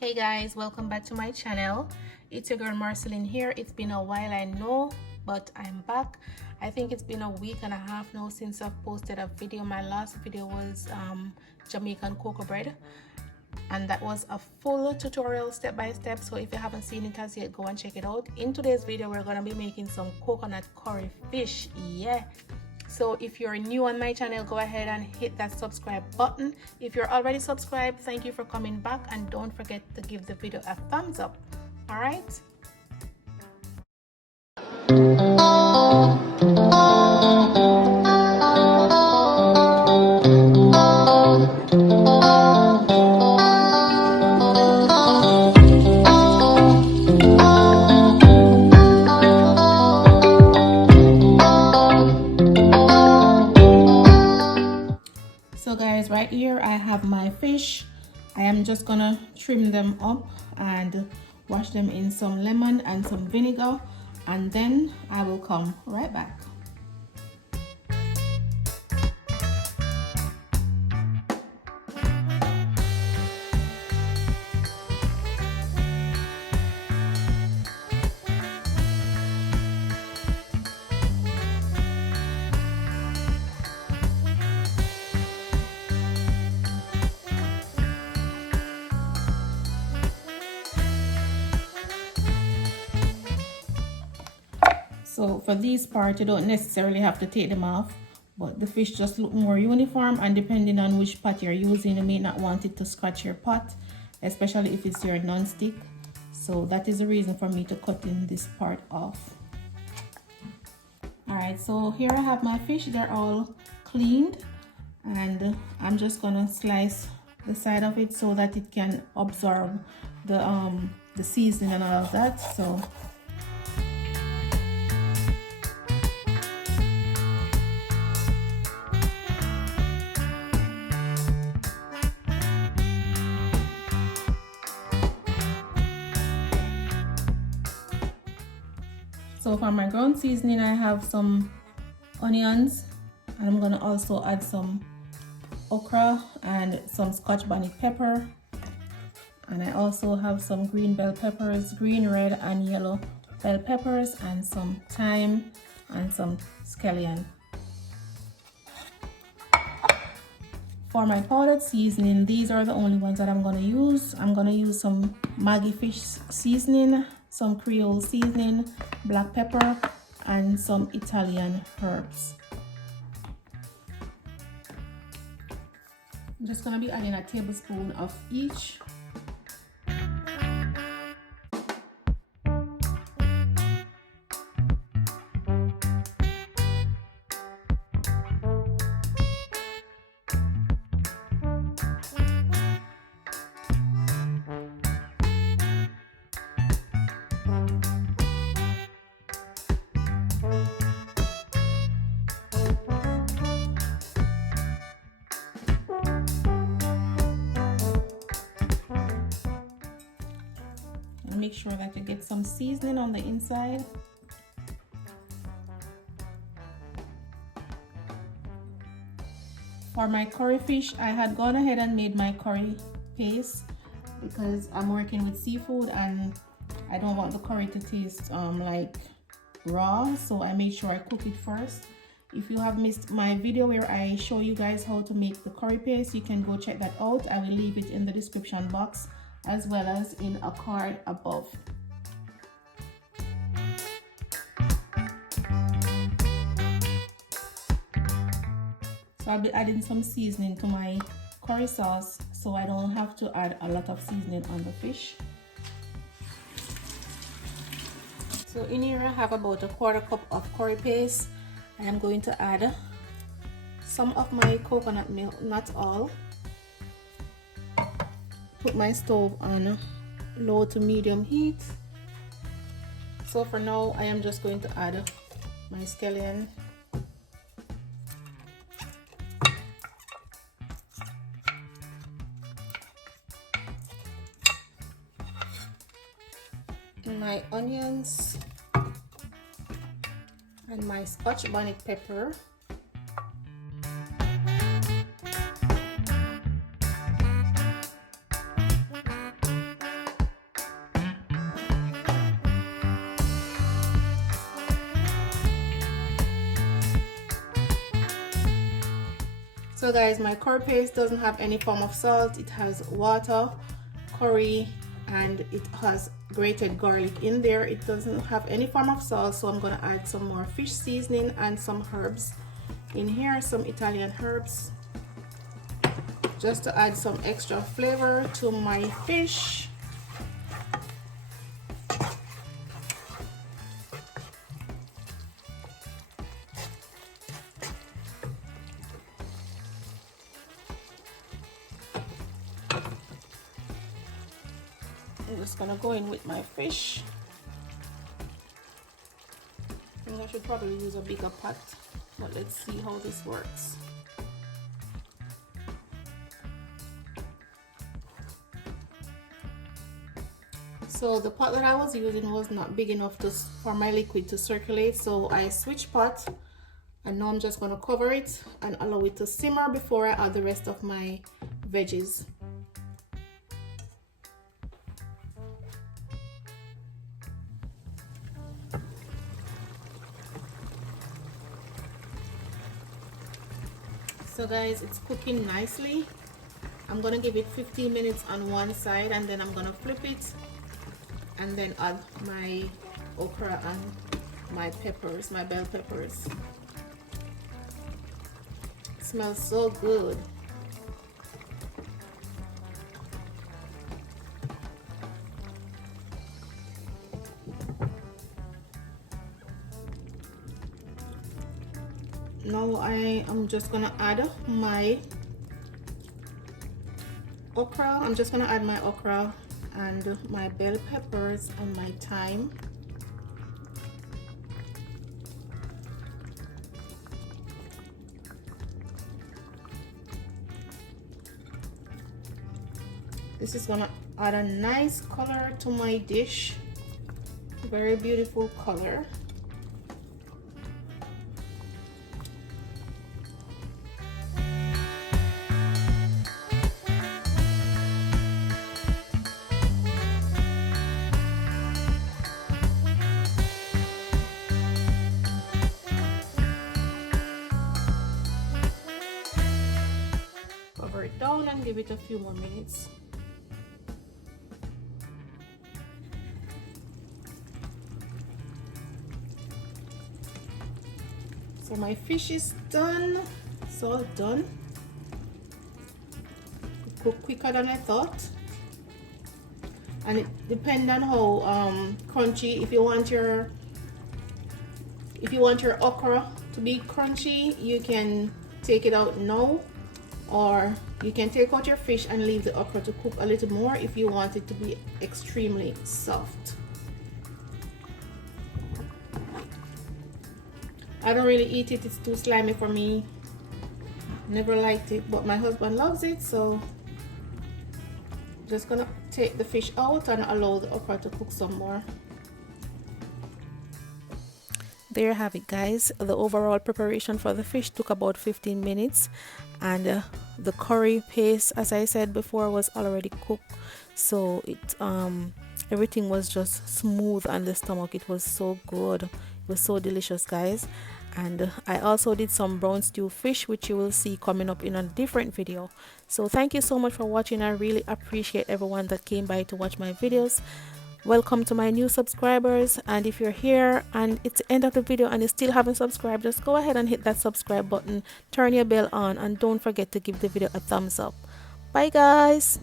Hey guys, welcome back to my channel. It's your girl Marceline here. It's been a while, I know, but I'm back. I think it's been a week and a half now since I've posted a video. My last video was Jamaican cocoa bread, and that was a full tutorial step by step. So if you haven't seen it as yet, go and check it out. In today's video, we're gonna be making some coconut curry fish. Yeah. So if you're new on my channel, go ahead and hit that subscribe button. If you're already subscribed, thank you for coming back, and don't forget to give the video a thumbs up. All right. So guys, right here I have my fish. I am just gonna trim them up and wash them in some lemon and some vinegar, and then I will come right back. So for these parts, you don't necessarily have to take them off, but the fish just look more uniform, and depending on which pot you're using, you may not want it to scratch your pot, especially if it's your non-stick. So that is the reason for me to cut in this part off. Alright, so here I have my fish. They're all cleaned, and I'm just gonna slice the side of it so that it can absorb the seasoning and all of that. So for my ground seasoning, I have some onions, and I'm gonna also add some okra and some Scotch bonnet pepper, and I also have some green bell peppers, green, red, and yellow bell peppers, and some thyme and some scallion. For my powdered seasoning, these are the only ones that I'm gonna use. I'm gonna use some Maggi fish seasoning, some Creole seasoning, black pepper, and some Italian herbs. I'm just gonna be adding a tablespoon of each. Make sure that you get some seasoning on the inside. For my curry fish, I had gone ahead and made my curry paste because I'm working with seafood and I don't want the curry to taste like raw, so I made sure I cook it first. If you have missed my video where I show you guys how to make the curry paste, you can go check that out. I will leave it in the description box as well as in a card above. So I'll be adding some seasoning to my curry sauce so I don't have to add a lot of seasoning on the fish. So in here I have about a quarter cup of curry paste. I am going to add some of my coconut milk, not all. Put my stove on low to medium heat. So for now, I am just going to add my scallion. My onions and my Scotch bonnet pepper. So guys, my curry paste doesn't have any form of salt. It has water, curry, and it has grated garlic in there. It doesn't have any form of salt, so I'm gonna add some more fish seasoning and some herbs in here, some Italian herbs, just to add some extra flavor to my fish. I'm just gonna go in with my fish. I think I should probably use a bigger pot, but let's see how this works. So the pot that I was using was not big enough for my liquid to circulate, so I switched pot, and now I'm just gonna cover it and allow it to simmer before I add the rest of my veggies. So guys, it's cooking nicely. I'm gonna give it 15 minutes on one side, and then I'm gonna flip it and then add my okra and my peppers, my bell peppers. It smells so good. Now I am just gonna add my okra. I'm just gonna add my okra and my bell peppers and my thyme. This is gonna add a nice color to my dish. Very beautiful color. Cover it down and give it a few more minutes. So my fish is done. It's all done. It cooked quicker than I thought. And it depends on how crunchy. If you want your okra to be crunchy, you can take it out now, or you can take out your fish and leave the okra to cook a little more if you want it to be extremely soft. I don't really eat it, it's too slimy for me. Never liked it, but my husband loves it, so just gonna take the fish out and allow the okra to cook some more. There you have it, guys. The overall preparation for the fish took about 15 minutes, and the curry paste, as I said before, was already cooked, so it everything was just smooth on the stomach. It was so good. It was so delicious, guys. And I also did some brown stew fish, which you will see coming up in a different video. So thank you so much for watching. I really appreciate everyone that came by to watch my videos. Welcome to my new subscribers, and if you're here and it's the end of the video and you still haven't subscribed, just go ahead and hit that subscribe button, turn your bell on, and don't forget to give the video a thumbs up. Bye guys.